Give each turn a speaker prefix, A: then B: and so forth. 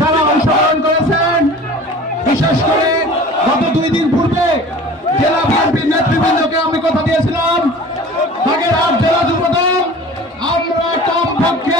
A: তারা অংশগ্রহণ করেছেন। বিশেষ করে গত দুই দিন পূর্বে জেলা বিএনপির নেতৃবৃন্দকে আমি কথা দিয়েছিলাম, বাগেরহাট জেলা যুবদল, আমরা কমপক্ষে